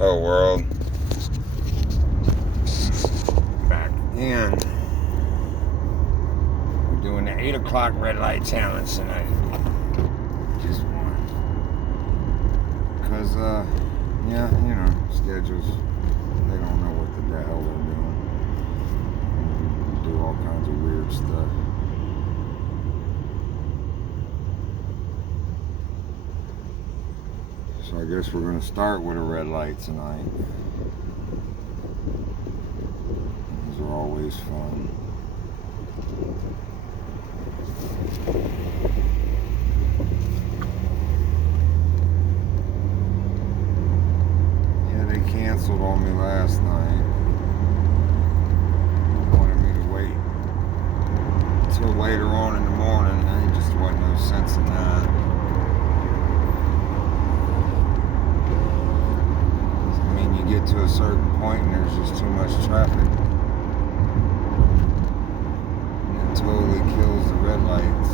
Hello world. Back again. We're doing the 8 o'clock red light challenge tonight. Just one. Because, yeah, you know, schedules, they don't know what the hell they're doing. We do all kinds of weird stuff. So I guess we're going to start with a red light tonight. These are always fun. Yeah, they canceled on me last night. They wanted me to wait until later on in the morning. There just wasn't no sense in that. You get to a certain point and there's just too much traffic, and it totally kills the red lights.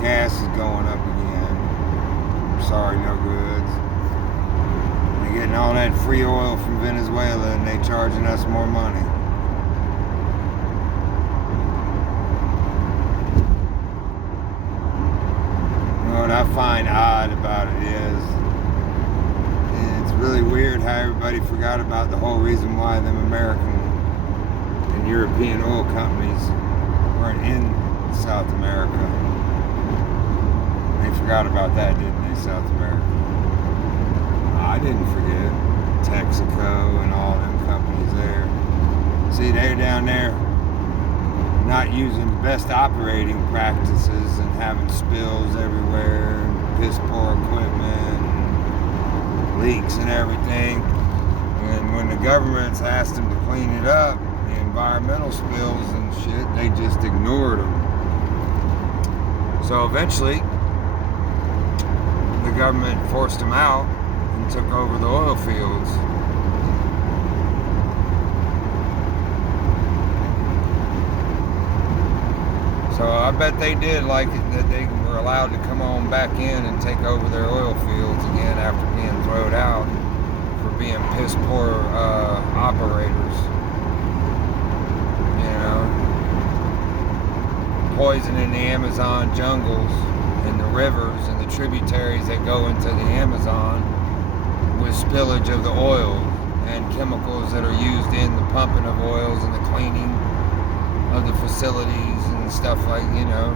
Gas is going up again. Sorry, no goods. They're getting all that free oil from Venezuela and they charging us more money. You know what I find odd about it is, it's really weird how everybody forgot about the whole reason why them American and European oil companies weren't in South America. They forgot about that, didn't they, South America? I didn't forget. Texaco and all them companies there. See, they're down there not using the best operating practices and having spills everywhere, and piss poor equipment, and leaks and everything. And when the government's asked them to clean it up, the environmental spills and shit, they just ignored them. So eventually, the government forced them out and took over the oil fields. So I bet they did like it, that they were allowed to come on back in and take over their oil fields again after being thrown out for being piss poor operators. You know, poisoning the Amazon jungles and the rivers and the tributaries that go into the Amazon with spillage of the oil and chemicals that are used in the pumping of oils and the cleaning of the facilities and stuff like, you know.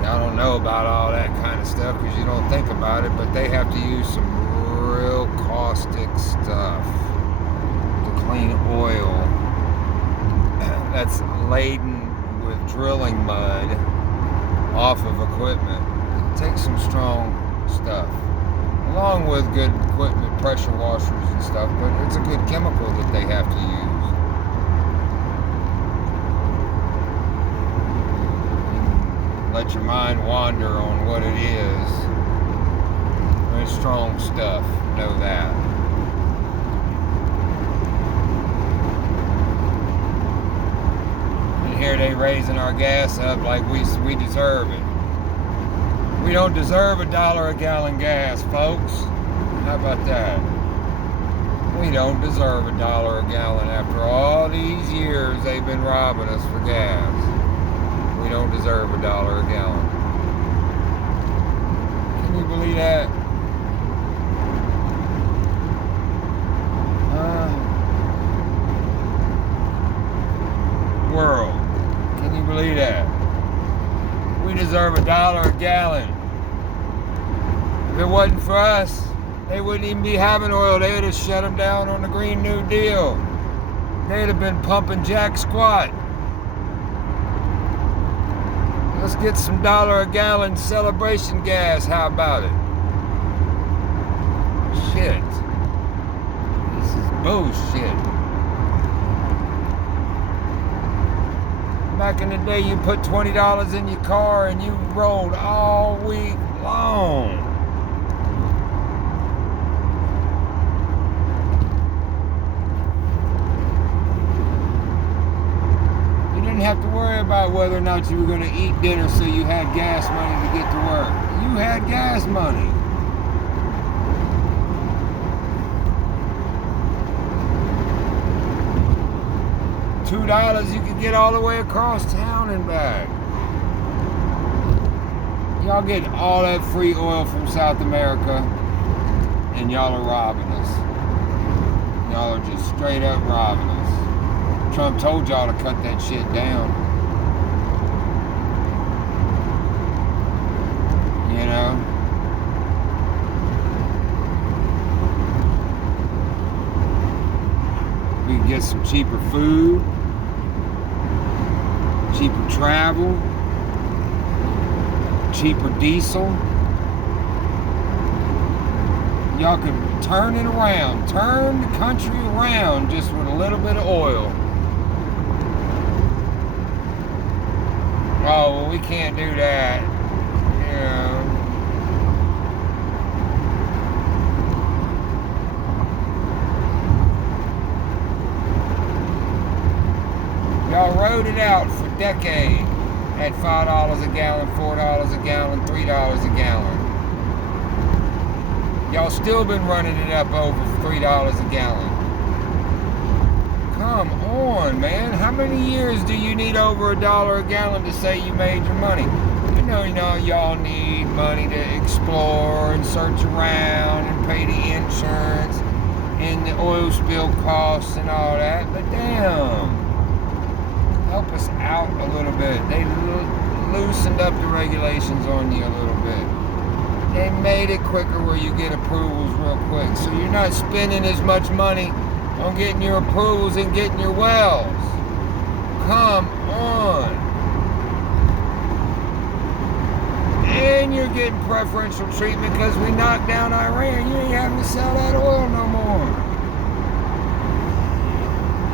I don't know about all that kind of stuff because you don't think about it, but they have to use some real caustic stuff to clean oil that's laden with drilling mud off of equipment. It takes some strong stuff, along with good equipment, pressure washers and stuff, but it's a good chemical that they have to use. Let your mind wander on what it is. It's strong stuff, know that. And here they raising our gas up like we deserve it. We don't deserve $1 a gallon gas, folks. How about that? We don't deserve $1 a gallon after all these years they've been robbing us for gas. We don't deserve $1 a gallon. Can you believe that? World, can you believe that? We deserve $1 a gallon. If it wasn't for us, they wouldn't even be having oil. They would have shut them down on the Green New Deal. They'd have been pumping jack squat. Let's get some $1 a gallon celebration gas. How about it? Shit. This is bullshit. Back in the day, you put $20 in your car and you rolled all week long. You didn't have to worry about whether or not you were going to eat dinner so you had gas money to get to work. You had gas money. $2 you could get all the way across town and back. Y'all get all that free oil from South America and y'all are robbing us. Y'all are just straight up robbing us. Trump told y'all to cut that shit down. You know? We can get some cheaper food. Cheaper travel, cheaper diesel. Y'all could turn it around, turn the country around just with a little bit of oil. Oh, well, we can't do that. You know. Y'all rode it out for decades at $5 a gallon, $4 a gallon, $3 a gallon. Y'all still been running it up over $3 a gallon. Come on, man. How many years do you need over $1 a gallon to say you made your money? You know, y'all need money to explore and search around and pay the insurance and the oil spill costs and all that. But damn. Help us out a little bit. They loosened up the regulations on you a little bit. They made it quicker where you get approvals real quick. So you're not spending as much money on getting your approvals and getting your wells. Come on. And you're getting preferential treatment because we knocked down Iran. You ain't having to sell that oil no more.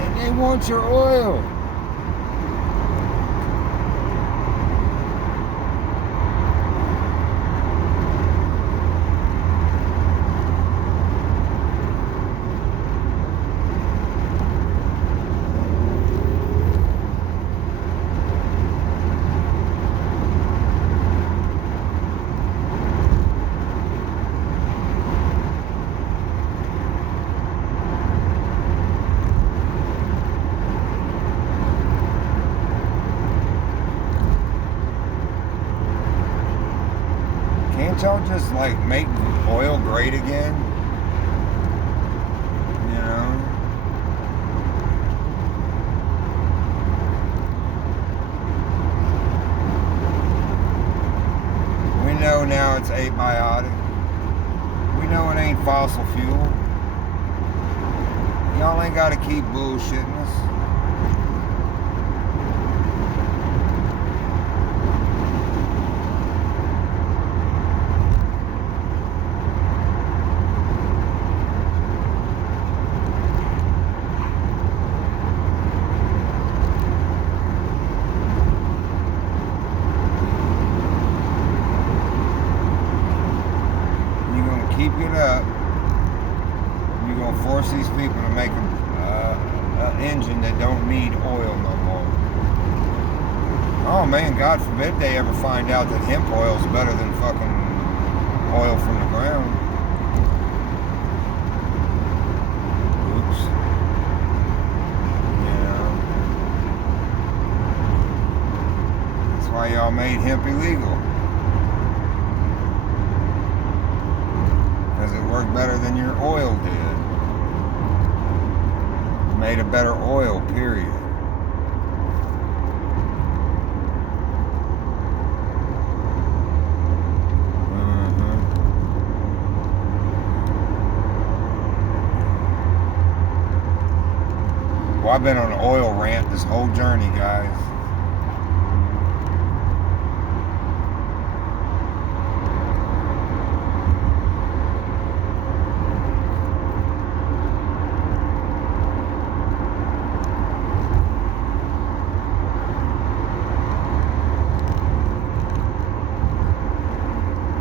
And they want your oil. Can't y'all just like make oil great again? You know? We know now it's abiotic. We know it ain't fossil fuel. Y'all ain't gotta keep bullshitting us. Keep it up. You're going to force these people to make an engine that don't need oil no more. Oh man, God forbid they ever find out that hemp oil is better than fucking oil from the ground. Oops. Yeah. That's why y'all made hemp illegal. Because it worked better than your oil did. Made a better oil, period. Well, I've been on an oil rant this whole journey, guys.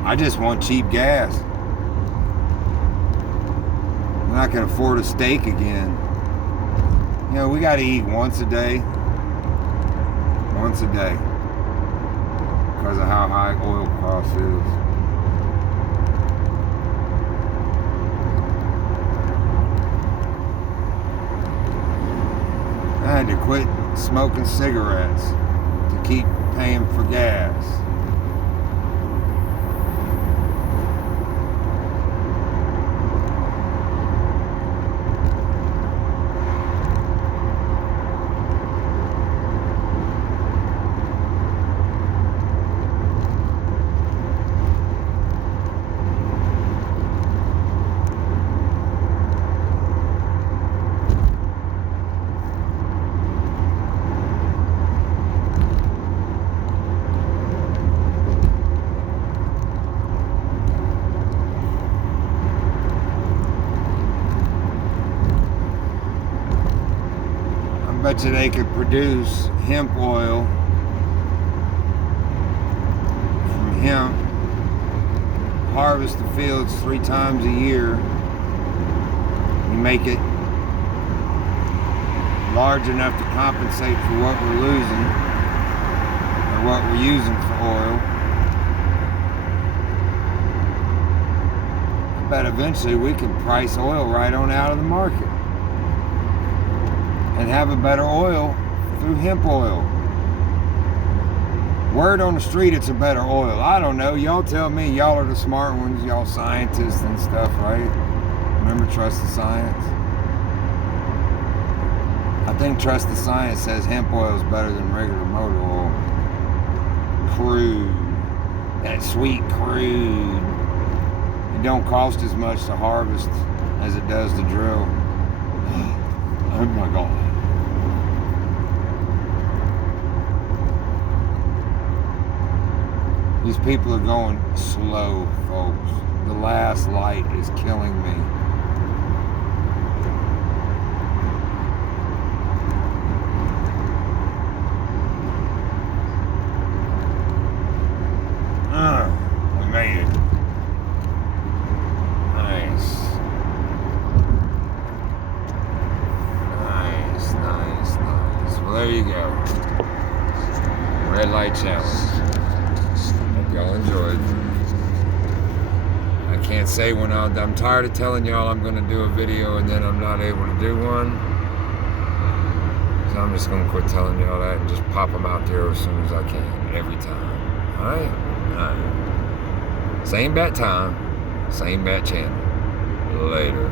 I just want cheap gas. I'm not gonna afford a steak again. You know, we gotta eat once a day. Once a day. Because of how high oil cost is. I had to quit smoking cigarettes to keep paying for gas. I bet you they could produce hemp oil from hemp, harvest the fields 3 times a year, you make it large enough to compensate for what we're losing or what we're using for oil. I bet eventually we can price oil right on out of the market and have a better oil through hemp oil. Word on the street, it's a better oil. I don't know. Y'all tell me. Y'all are the smart ones. Y'all scientists and stuff, right? Remember, trust the science. I think trust the science says hemp oil is better than regular motor oil. Crude. That sweet crude. It don't cost as much to harvest as it does to drill. Oh my God. These people are going slow, folks. The last light is killing me. We made it. Nice. Nice. Well, there you go. Red light challenge. Hope y'all enjoyed. I can't say when I'm tired of telling y'all I'm going to do a video and then I'm not able to do one. So I'm just going to quit telling y'all that and just pop them out there as soon as I can, every time. Alright? Alright. Same bat time, same bat channel. Later.